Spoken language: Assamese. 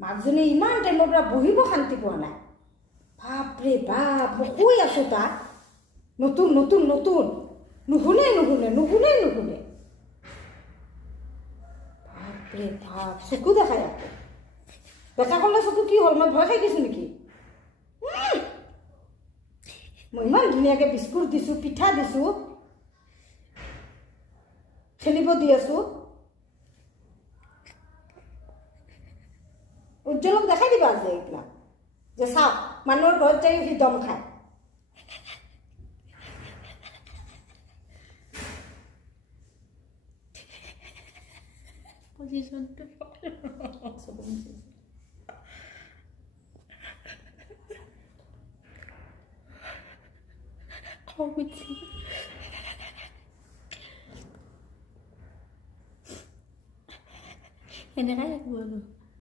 মাকজনী ইমান টাইমৰ পৰা বহিব শান্তি পোৱা নাই বাপৰে বাপ মই কৈ আছোঁ তাক নতুন নতুন নতুন নুশুনে নুশুনে নুশুনে নুশুনে বাপৰে বাপ চকু দেখাই আকৌ বেকা ক'লে চকু কি হ'ল মই ভয় খাই গৈছোঁ নেকি মই ইমান ধুনীয়াকৈ বিস্কুট দিছোঁ পিঠা দিছোঁ খেলিব দি আছোঁ উজ্জ্বলক দেখাই দিবা আজি এইবিলাক যে চাওক মানুহৰ ঘৰত যাই সি দম খায় পজিশ্যনটো খবিছি এনেকাই লাগিব